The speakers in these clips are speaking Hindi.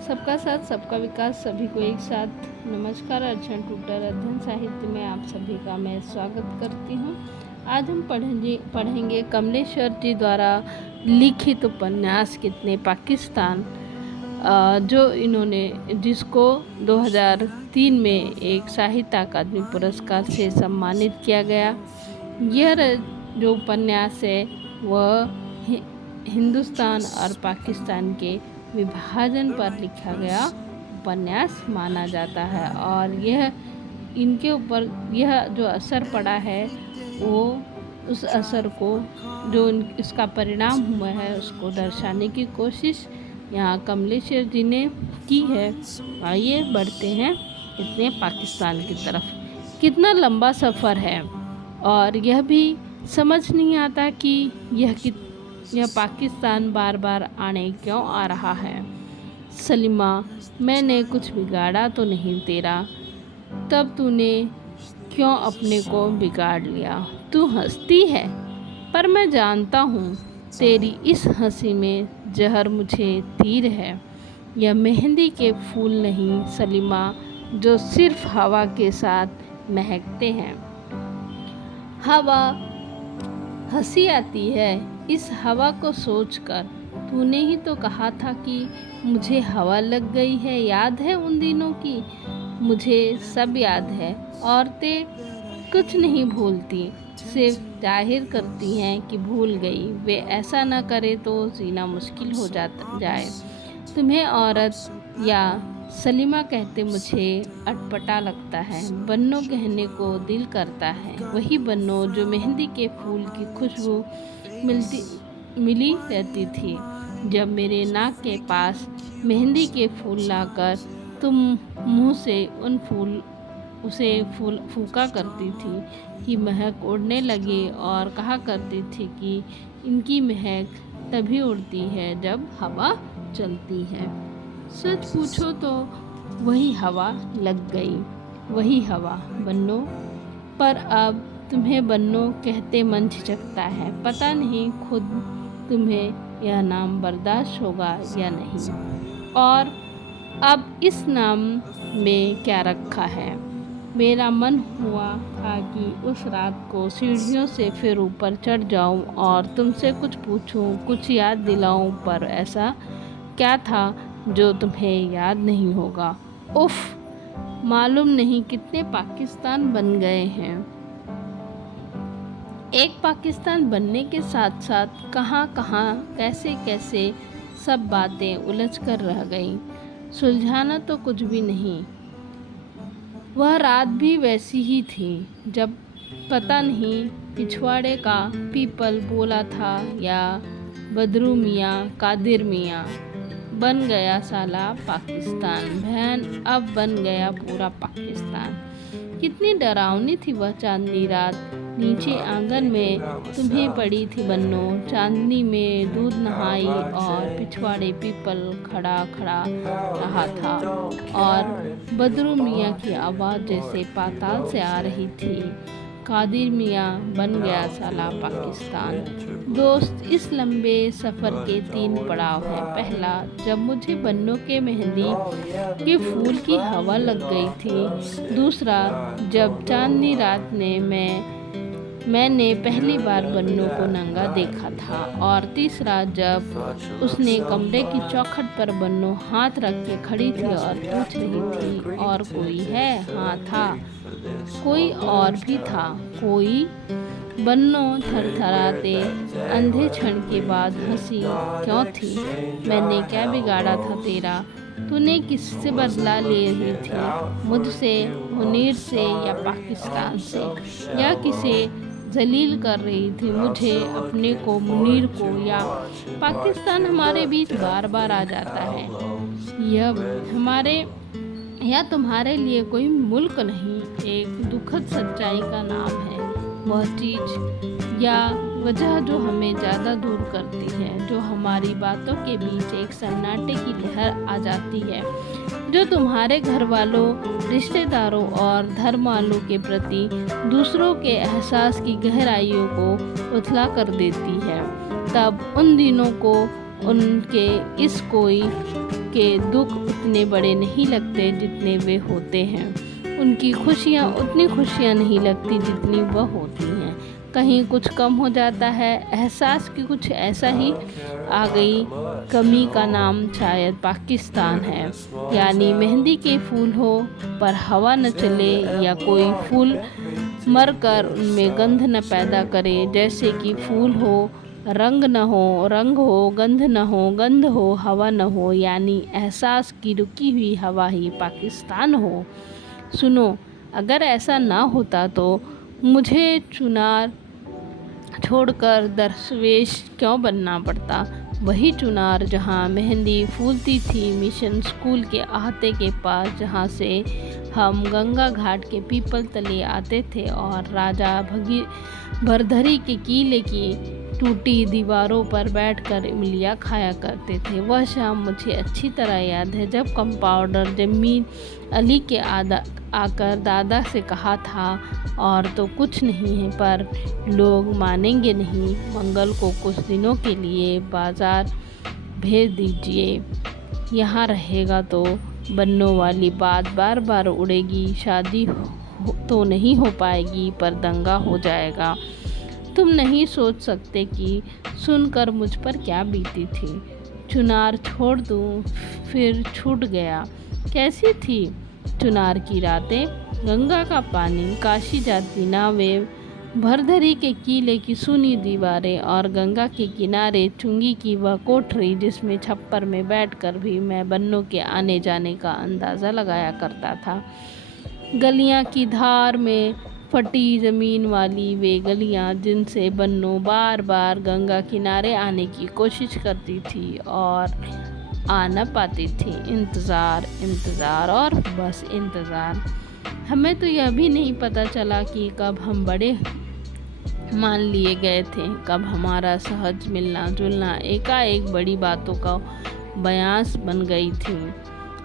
सबका साथ सबका विकास, सभी को एक साथ नमस्कार। अर्चन ट्यूटर अध्ययन साहित्य में आप सभी का मैं स्वागत करती हूँ। आज हम पढ़ेंगे कमलेश्वर जी द्वारा लिखित उपन्यास कितने पाकिस्तान, जो जिसको 2003 में एक साहित्य अकादमी पुरस्कार से सम्मानित किया गया। यह जो उपन्यास है वह हिंदुस्तान और पाकिस्तान के विभाजन पर लिखा गया उपन्यास माना जाता है, और यह इनके ऊपर यह जो असर पड़ा है वो उस असर को जो इसका परिणाम हुआ है उसको दर्शाने की कोशिश यहाँ कमलेश्वर जी ने की है। आइए बढ़ते हैं इतने पाकिस्तान की तरफ। कितना लंबा सफ़र है और यह भी समझ नहीं आता कि यह पाकिस्तान बार बार आने क्यों आ रहा है। सलीमा, मैंने कुछ बिगाड़ा तो नहीं तेरा, तब तूने क्यों अपने को बिगाड़ लिया। तू हंसती है पर मैं जानता हूँ तेरी इस हंसी में जहर मुझे तीर है। यह मेहंदी के फूल नहीं सलीमा, जो सिर्फ हवा के साथ महकते हैं। हवा, हंसी आती है इस हवा को सोचकर। तूने ही तो कहा था कि मुझे हवा लग गई है। याद है उन दिनों की? मुझे सब याद है। औरतें कुछ नहीं भूलती, सिर्फ जाहिर करती हैं कि भूल गई। वे ऐसा न करे तो जीना मुश्किल हो जाए। तुम्हें औरत या सलीमा कहते मुझे अटपटा लगता है। बन्नो कहने को दिल करता है, वही बन्नो जो मेहंदी के फूल की खुशबू मिली रहती थी। जब मेरे नाक के पास मेहंदी के फूल लाकर तुम मुंह से उसे फूंका करती थी कि महक उड़ने लगे, और कहा करती थी कि इनकी महक तभी उड़ती है जब हवा चलती है। सच पूछो तो वही हवा लग गई, वही हवा बन्नो। पर अब तुम्हें बन्नो कहते मन झिझकता है। पता नहीं खुद तुम्हें यह नाम बर्दाश्त होगा या नहीं। और अब इस नाम में क्या रखा है। मेरा मन हुआ था कि उस रात को सीढ़ियों से फिर ऊपर चढ़ जाऊं और तुमसे कुछ पूछूं, कुछ याद दिलाऊं, पर ऐसा क्या था जो तुम्हें याद नहीं होगा। उफ, मालूम नहीं कितने पाकिस्तान बन गए हैं। एक पाकिस्तान बनने के साथ साथ कहाँ कहाँ कैसे कैसे सब बातें उलझ कर रह गईं। सुलझाना तो कुछ भी नहीं। वह रात भी वैसी ही थी जब पता नहीं पिछवाड़े का पीपल बोला था या बदरू मियाँ कादिर मियाँ। बन गया साला पाकिस्तान, बहन अब बन गया पूरा पाकिस्तान। कितनी डरावनी थी वह चांदनी रात। नीचे आंगन में तुम्हें पड़ी थी बन्नो, चांदनी में दूध नहाई और पिछवाड़े पीपल खड़ा खड़ा रहा था, और बदरू मियाँ की आवाज़ जैसे पाताल से आ रही थी। कादिर मियाँ बन गया साला पाकिस्तान। दोस्त, इस लंबे सफ़र के 3 पड़ाव हैं। पहला, जब मुझे बन्नों के मेहंदी के फूल की हवा लग गई थी। दूसरा, जब चांदनी रात ने मैंने पहली बार बन्नों को नंगा देखा था। और तीसरा, जब उसने कमरे की चौखट पर बन्नों हाथ रख के खड़ी थी और पूछ रही थी, और कोई है? हाँ था, कोई और भी था। कोई? बन्नो थरथराते अंधे क्षण के बाद हंसी। क्यों थी? मैंने क्या बिगाड़ा था तेरा? तूने किससे बदला ले रही थी? मुझसे, मुनीर से, या पाकिस्तान से? या किसे जलील कर रही थी? मुझे, अपने को, मुनीर को, या पाकिस्तान? हमारे बीच बार बार आ जाता है। यह तुम्हारे लिए कोई मुल्क नहीं, एक दुखद सच्चाई का नाम है। वह चीज़ या वजह जो हमें ज़्यादा दूर करती है, जो हमारी बातों के बीच एक सन्नाटे की लहर आ जाती है, जो तुम्हारे घर वालों, रिश्तेदारों और धर्म वालों के प्रति दूसरों के एहसास की गहराइयों को उथला कर देती है। तब उन दिनों को उनके इस कोई के दुख उतने बड़े नहीं लगते जितने वे होते हैं। उनकी खुशियाँ उतनी खुशियाँ नहीं लगती जितनी वह होती हैं। कहीं कुछ कम हो जाता है, एहसास कि कुछ ऐसा ही आ गई। कमी का नाम शायद पाकिस्तान है। यानी मेहंदी के फूल हो पर हवा न चले, या कोई फूल मरकर उनमें गंध न पैदा करे। जैसे कि फूल हो, रंग न हो, रंग हो, गंध न हो, गंध हो, हवा न हो। यानी एहसास की रुकी हुई हवा ही पाकिस्तान हो। सुनो, अगर ऐसा ना होता तो मुझे चुनार छोड़कर दरवेश क्यों बनना पड़ता। वही चुनार जहाँ मेहंदी फूलती थी मिशन स्कूल के अहाते के पास, जहाँ से हम गंगा घाट के पीपल तले आते थे और राजा भरधरी के किले की टूटी दीवारों पर बैठकर इमलियाँ खाया करते थे। वह शाम मुझे अच्छी तरह याद है जब कंपाउंडर जमीन अली के आकर दादा से कहा था, और तो कुछ नहीं है पर लोग मानेंगे नहीं, मंगल को कुछ दिनों के लिए बाज़ार भेज दीजिए, यहाँ रहेगा तो बन्नों वाली बात बार बार उड़ेगी। शादी तो नहीं हो पाएगी पर दंगा हो जाएगा। तुम नहीं सोच सकते कि सुनकर मुझ पर क्या बीती थी। चुनार छोड़ दूँ फिर छूट गया। कैसी थी चुनार की रातें? गंगा का पानी, काशी जाती नावें, भरधरी के किले की सूनी दीवारें और गंगा के किनारे चुंगी की वह कोठरी जिसमें छप्पर में बैठकर भी मैं बन्नों के आने जाने का अंदाज़ा लगाया करता था। गलियां की धार में फटी ज़मीन वाली वे गलियां जिनसे बन्नों बार बार गंगा किनारे आने की कोशिश करती थी और आ न पाती थी। इंतज़ार, इंतज़ार और बस इंतज़ार। हमें तो यह भी नहीं पता चला कि कब हम बड़े मान लिए गए थे, कब हमारा सहज मिलना जुलना एकाएक बड़ी बातों का बयास बन गई थी।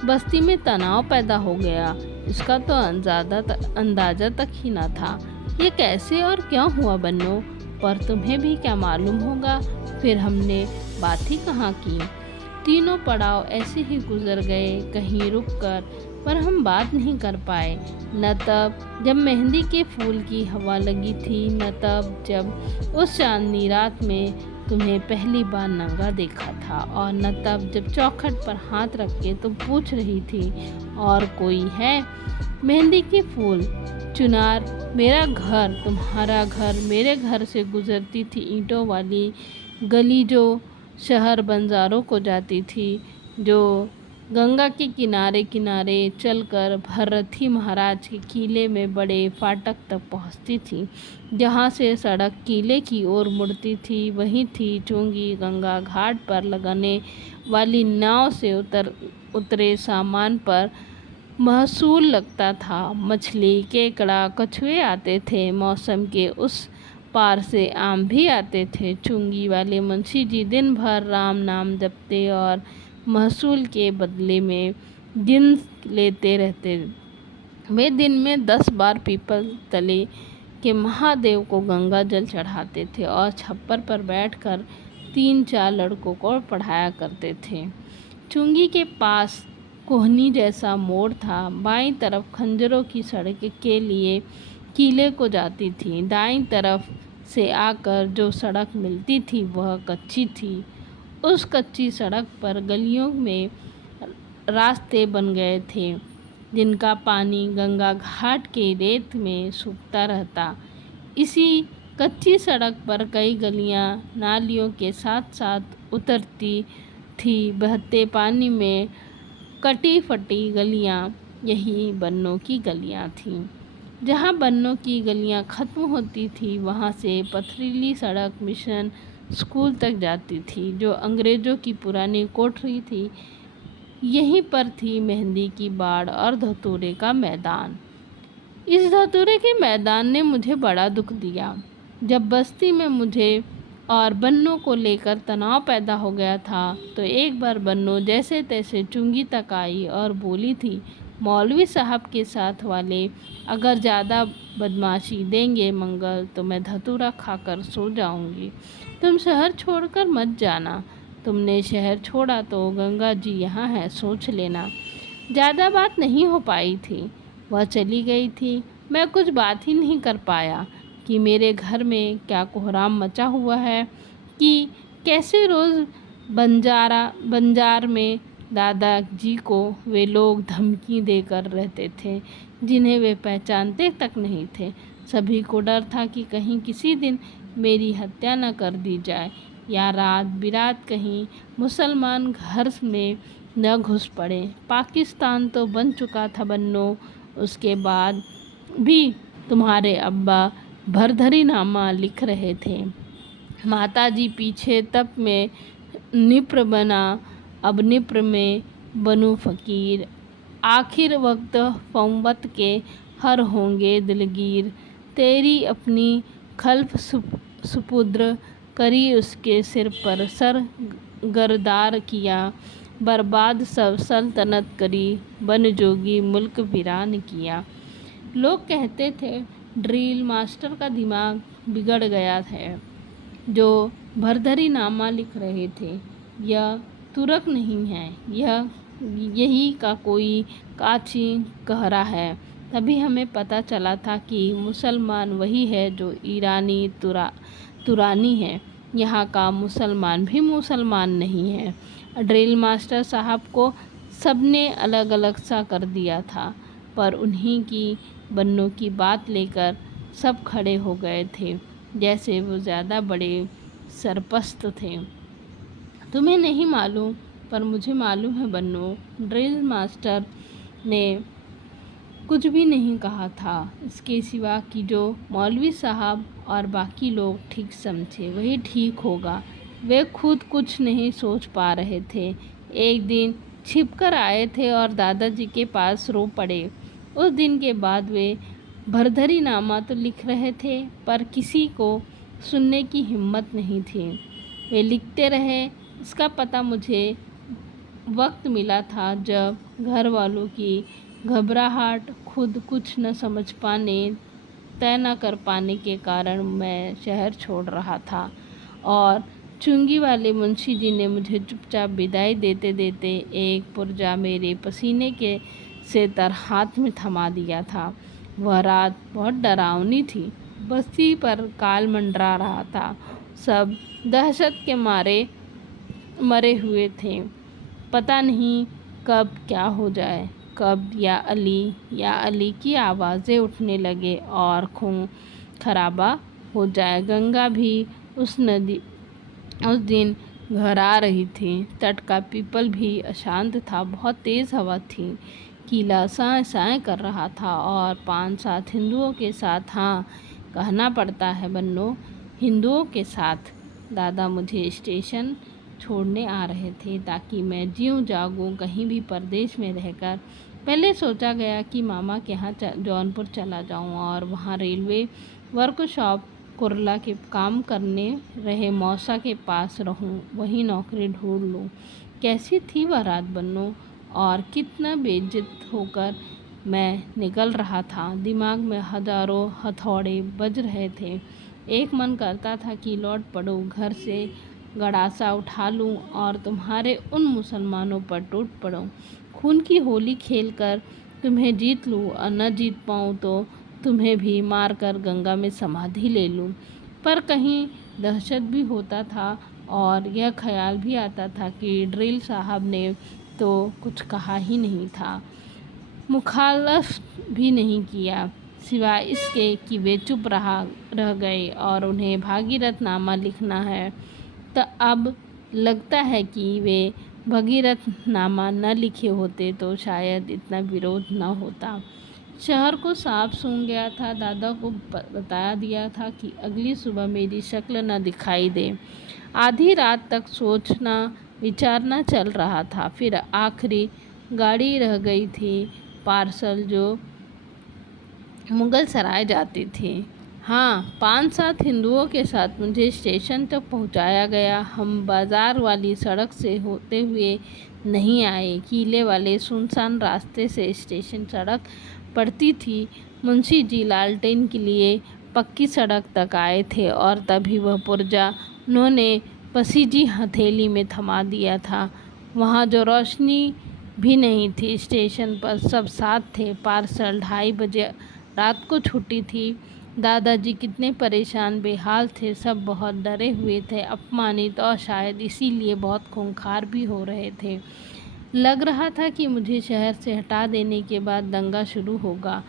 बस्ती में तनाव पैदा हो गया, इसका तो अंदाज़ा तक ही न था। ये कैसे और क्यों हुआ बन्नो? पर तुम्हें भी क्या मालूम होगा। फिर हमने बात ही कहाँ की। तीनों पड़ाव ऐसे ही गुजर गए, कहीं रुक कर, पर हम बात नहीं कर पाए। न तब जब मेहंदी के फूल की हवा लगी थी, न तब जब उस चांदनी रात में तुम्हें पहली बार नंगा देखा था, और न तब जब चौखट पर हाथ रख के तुम पूछ रही थी, और कोई है? मेहंदी के फूल, चुनार, मेरा घर, तुम्हारा घर, मेरे घर से गुजरती थी ईंटों वाली गली जो शहर बंजारों को जाती थी, जो गंगा के किनारे किनारे चलकर भरथी महाराज के किले में बड़े फाटक तक पहुंचती थी, जहां से सड़क किले की ओर मुड़ती थी। वहीं थी चुंगी गंगा घाट पर लगने वाली नाव से उतरे सामान पर महसूल लगता था। मछली, केकड़ा, कछुए आते थे। मौसम के उस पार से आम भी आते थे। चुंगी वाले मुंशी जी दिन भर राम नाम जपते और महसूल के बदले में दिन लेते रहते। वे दिन में 10 बार पीपल तले के महादेव को गंगा जल चढ़ाते थे और छप्पर पर बैठकर 3-4 लड़कों को पढ़ाया करते थे। चुंगी के पास कोहनी जैसा मोड़ था। बाईं तरफ खंजरों की सड़क के लिए किले को जाती थी। दाईं तरफ से आकर जो सड़क मिलती थी वह कच्ची थी। उस कच्ची सड़क पर गलियों में रास्ते बन गए थे, जिनका पानी गंगा घाट के रेत में सूखता रहता। इसी कच्ची सड़क पर कई गलियां नालियों के साथ साथ उतरती थी। बहते पानी में कटी फटी गलियां यही बन्नों की गलियां थीं। जहाँ बन्नों की गलियां ख़त्म होती थी, वहाँ से पथरीली सड़क मिशन स्कूल तक जाती थी, जो अंग्रेज़ों की पुरानी कोठरी थी। यहीं पर थी मेहंदी की बाड़ और धतूरे का मैदान। इस धतूरे के मैदान ने मुझे बड़ा दुख दिया। जब बस्ती में मुझे और बन्नों को लेकर तनाव पैदा हो गया था, तो एक बार बन्नों जैसे तैसे चुंगी तक आई और बोली थी, मौलवी साहब के साथ वाले अगर ज़्यादा बदमाशी देंगे मंगल, तो मैं धतूरा खाकर सो जाऊंगी। तुम शहर छोड़कर मत जाना। तुमने शहर छोड़ा तो गंगा जी यहाँ है, सोच लेना। ज़्यादा बात नहीं हो पाई थी, वह चली गई थी। मैं कुछ बात ही नहीं कर पाया कि मेरे घर में क्या कोहराम मचा हुआ है, कि कैसे रोज़ बंजार में दादाजी को वे लोग धमकी देकर रहते थे जिन्हें वे पहचानते तक नहीं थे। सभी को डर था कि कहीं किसी दिन मेरी हत्या न कर दी जाए या रात बिरात कहीं मुसलमान घर में न घुस पड़े। पाकिस्तान तो बन चुका था बन्नो, उसके बाद भी तुम्हारे अब्बा भरधरी नामा लिख रहे थे। माताजी पीछे तप में निप्र बना, अब निप्र में बनूं फ़कीर। आखिर वक्त फौवत के हर होंगे दिलगीर। तेरी अपनी खल्फ सुपुद्र करी, उसके सिर पर सर गरदार किया। बर्बाद सब सल्तनत करी, बन जोगी मुल्क वीरान किया। लोग कहते थे ड्रिल मास्टर का दिमाग बिगड़ गया है जो भरधरी नामा लिख रहे थे। यह तुरक नहीं है, यही का कोई काची कहरा है। तभी हमें पता चला था कि मुसलमान वही है जो ईरानी तुरानी है। यहाँ का मुसलमान भी मुसलमान नहीं है। ड्रिल मास्टर साहब को सबने अलग अलग सा कर दिया था, पर उन्हीं की बन्नों की बात लेकर सब खड़े हो गए थे, जैसे वो ज़्यादा बड़े सरपस्त थे। तुम्हें नहीं मालूम, पर मुझे मालूम है बन्नो, ड्रिल मास्टर ने कुछ भी नहीं कहा था इसके सिवा कि जो मौलवी साहब और बाकी लोग ठीक समझे वही ठीक होगा। वे खुद कुछ नहीं सोच पा रहे थे। एक दिन छिपकर आए थे और दादाजी के पास रो पड़े। उस दिन के बाद वे भरधरी नामा तो लिख रहे थे, पर किसी को सुनने की हिम्मत नहीं थी। वे लिखते रहे। इसका पता मुझे वक्त मिला था जब घर वालों की घबराहट, खुद कुछ न समझ पाने, तय न कर पाने के कारण मैं शहर छोड़ रहा था और चुंगी वाले मुंशी जी ने मुझे चुपचाप विदाई देते देते एक पुर्जा मेरे पसीने के से तर हाथ में थमा दिया था। वह रात बहुत डरावनी थी। बस्ती पर काल मंडरा रहा था। सब दहशत के मारे मरे हुए थे। पता नहीं कब क्या हो जाए, कब या अली की आवाज़ें उठने लगे और खून खराबा हो जाए। गंगा भी उस दिन घर आ रही थी। तट का पीपल भी अशांत था। बहुत तेज़ हवा थी। कीला साए साए कर रहा था और 5-7 हिंदुओं के साथ, हाँ कहना पड़ता है बन्नो, हिंदुओं के साथ दादा मुझे स्टेशन छोड़ने आ रहे थे ताकि मैं जीऊँ जागूँ कहीं भी परदेश में रहकर। पहले सोचा गया कि मामा के यहाँ जौनपुर चला जाऊँ और वहाँ रेलवे वर्कशॉप कुरला के काम करने रहे मौसा के पास रहूँ, वहीं नौकरी ढूंढ लूँ। कैसी थी वह रात बन्नो, और कितना बेइज्जत होकर मैं निकल रहा था। दिमाग में हजारों हथौड़े बज रहे थे। एक मन करता था कि लौट पड़ूँ, घर से गड़ासा उठा लूँ और तुम्हारे उन मुसलमानों पर टूट पड़ूँ। खून की होली खेलकर तुम्हें जीत लूँ और न जीत पाऊँ तो तुम्हें भी मारकर गंगा में समाधि ले लूँ। पर कहीं दहशत भी होता था और यह ख्याल भी आता था कि ड्रिल साहब ने तो कुछ कहा ही नहीं था, मुखालफ भी नहीं किया, सिवाय इसके कि वे चुप रह गए और उन्हें भागीरथ नामा लिखना है। तो अब लगता है कि वे भगीरथ नामा न लिखे होते तो शायद इतना विरोध न होता। शहर को साफ सूंघ गया था। दादा को बता दिया था कि अगली सुबह मेरी शक्ल न दिखाई दे। आधी रात तक सोचना विचारना चल रहा था। फिर आखिरी गाड़ी रह गई थी पार्सल जो मुगल सराय जाती थी। हाँ, 5-7 हिंदुओं के साथ मुझे स्टेशन तक पहुंचाया गया। हम बाज़ार वाली सड़क से होते हुए नहीं आए। किले वाले सुनसान रास्ते से स्टेशन सड़क पड़ती थी। मुंशी जी लालटेन के लिए पक्की सड़क तक आए थे और तभी वह पुर्जा उन्होंने पसीजी हथेली में थमा दिया था। वहाँ जो रोशनी भी नहीं थी। स्टेशन पर सब साथ थे। पार्सल 2:30 बजे रात को छुट्टी थी। दादाजी कितने परेशान बेहाल थे। सब बहुत डरे हुए थे, अपमानित और शायद इसीलिए बहुत खूंखार भी हो रहे थे। लग रहा था कि मुझे शहर से हटा देने के बाद दंगा शुरू होगा।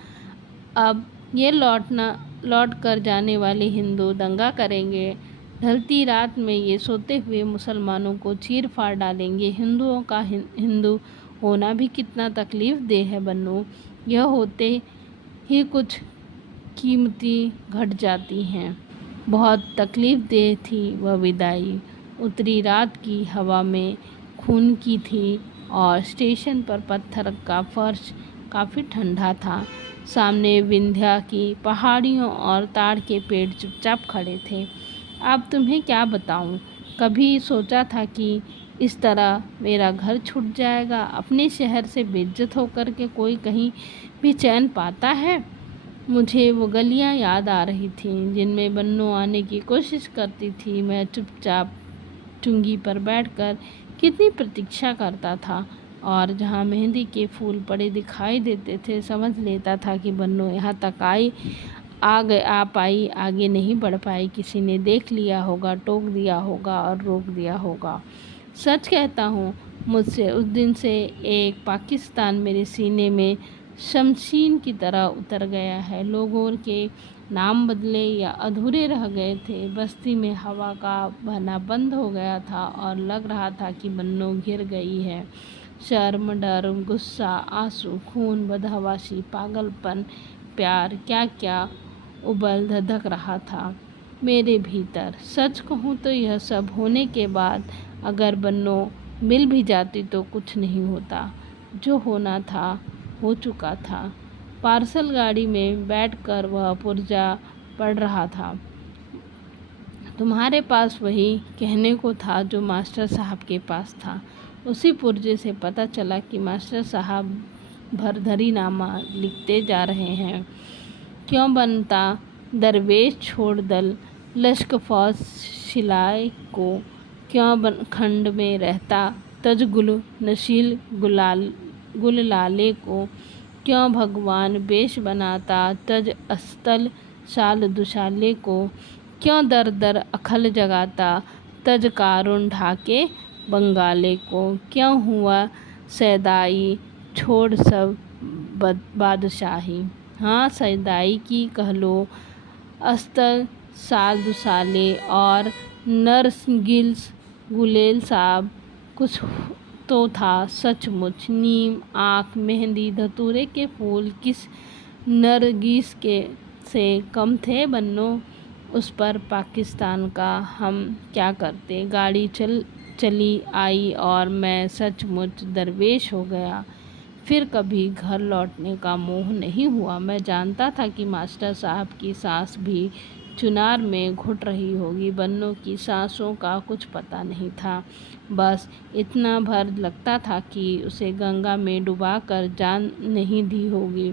अब ये लौट कर जाने वाले हिंदू दंगा करेंगे। ढलती रात में ये सोते हुए मुसलमानों को चीर फाड़ डालेंगे। हिंदुओं का हिंदू होना भी कितना तकलीफ देह है बन्नू। यह होते ही कुछ कीमती घट जाती हैं। बहुत तकलीफ देह थी वह विदाई। उत्तरी रात की हवा में खून की थी और स्टेशन पर पत्थर का फर्श काफ़ी ठंडा था। सामने विंध्या की पहाड़ियों और ताड़ के पेड़ चुपचाप खड़े थे। अब तुम्हें क्या बताऊं, कभी सोचा था कि इस तरह मेरा घर छूट जाएगा। अपने शहर से बेइज्जत होकर के कोई कहीं भी चैन पाता है। मुझे वो गलियां याद आ रही थीं जिनमें बन्नू आने की कोशिश करती थी। मैं चुपचाप चुंगी पर बैठकर कितनी प्रतीक्षा करता था और जहाँ मेहंदी के फूल पड़े दिखाई देते थे समझ लेता था कि बन्नू यहाँ तक आ पाई, आगे नहीं बढ़ पाई। किसी ने देख लिया होगा, टोक दिया होगा और रोक दिया होगा। सच कहता हूँ, मुझसे उस दिन से एक पाकिस्तान मेरे सीने में शमशीन की तरह उतर गया है। लोगों के नाम बदले या अधूरे रह गए थे। बस्ती में हवा का बहना बंद हो गया था और लग रहा था कि बन्नू घिर गई है। शर्म, डर, गुस्सा, आंसू, खून, बदहवासी, पागलपन, प्यार, क्या क्या उबल धधक रहा था मेरे भीतर। सच कहूँ तो यह सब होने के बाद अगर बन्नू मिल भी जाती तो कुछ नहीं होता। जो होना था हो चुका था। पार्सल गाड़ी में बैठकर वह पुर्जा पढ़ रहा था। तुम्हारे पास वही कहने को था जो मास्टर साहब के पास था। उसी पुर्जे से पता चला कि मास्टर साहब भरधरी नामा लिखते जा रहे हैं। क्यों बनता दरवेश छोड़ दल, लश्क फौज सिलाए को, क्यों खंड में रहता तज गुल नशील गुल लाले को, क्यों भगवान वेश बनाता तज अस्तल शाल दुशाले को, क्यों दर दर अखल जगाता तज कारुण ढाके बंगाले को, क्यों हुआ सैदाई छोड़ सब बादशाही। हाँ, सैदाई की कह लो, अस्तर साल दुसाले और नरगिस गुलेल साहब कुछ तो था सचमुच। नीम आँख, मेहंदी, धतूरे के फूल किस नरगिस के से कम थे बन्नो। उस पर पाकिस्तान का हम क्या करते। गाड़ी चली आई और मैं सचमुच दरवेश हो गया। फिर कभी घर लौटने का मोह नहीं हुआ। मैं जानता था कि मास्टर साहब की सांस भी चुनार में घुट रही होगी। बन्नू की सांसों का कुछ पता नहीं था। बस इतना भर लगता था कि उसे गंगा में डुबाकर जान नहीं दी होगी।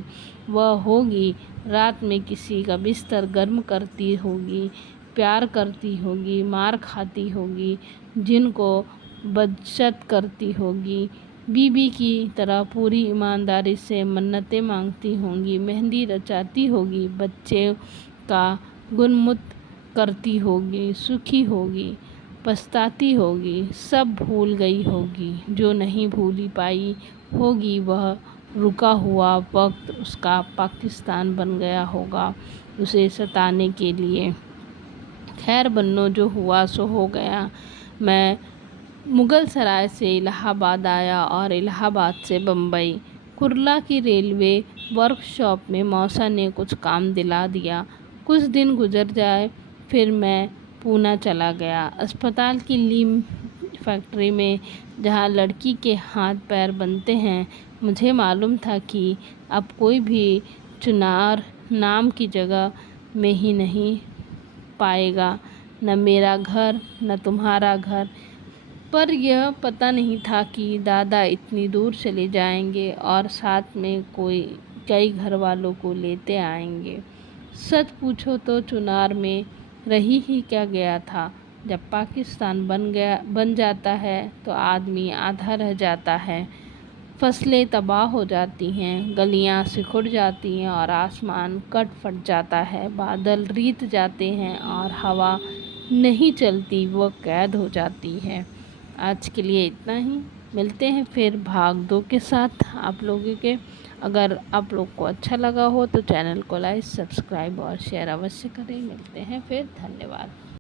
वह होगी रात में किसी का बिस्तर गर्म करती होगी, प्यार करती होगी, मार खाती होगी, जिनको बदशत करती होगी, बीबी की तरह पूरी ईमानदारी से मन्नतें मांगती होंगी, मेहंदी रचाती होगी, बच्चे का गुणमुत करती होगी, सुखी होगी, पछताती होगी, सब भूल गई होगी। जो नहीं भूली पाई होगी वह रुका हुआ वक्त उसका पाकिस्तान बन गया होगा उसे सताने के लिए। खैर बन्नो, जो हुआ सो हो गया। मैं मुगल सराय से इलाहाबाद आया और इलाहाबाद से बम्बई। कुर्ला की रेलवे वर्कशॉप में मौसा ने कुछ काम दिला दिया। कुछ दिन गुजर जाए फिर मैं पूना चला गया। अस्पताल की लीम फैक्ट्री में जहाँ लड़की के हाथ पैर बनते हैं, मुझे मालूम था कि अब कोई भी चुनार नाम की जगह में ही नहीं पाएगा। न मेरा घर, न तुम्हारा घर। पर यह पता नहीं था कि दादा इतनी दूर चले जाएंगे और साथ में कई घर वालों को लेते आएंगे। सच पूछो तो चुनार में रही ही क्या गया था। जब पाकिस्तान बन जाता है तो आदमी आधा रह जाता है, फसलें तबाह हो जाती हैं, गलियां सिकुड़ जाती हैं और आसमान कट फट जाता है, बादल रीत जाते हैं और हवा नहीं चलती, वो कैद हो जाती है। आज के लिए इतना ही। मिलते हैं फिर भाग 2 के साथ आप लोगों के। अगर आप लोग को अच्छा लगा हो तो चैनल को लाइक, सब्सक्राइब और शेयर अवश्य करें। मिलते हैं फिर। धन्यवाद।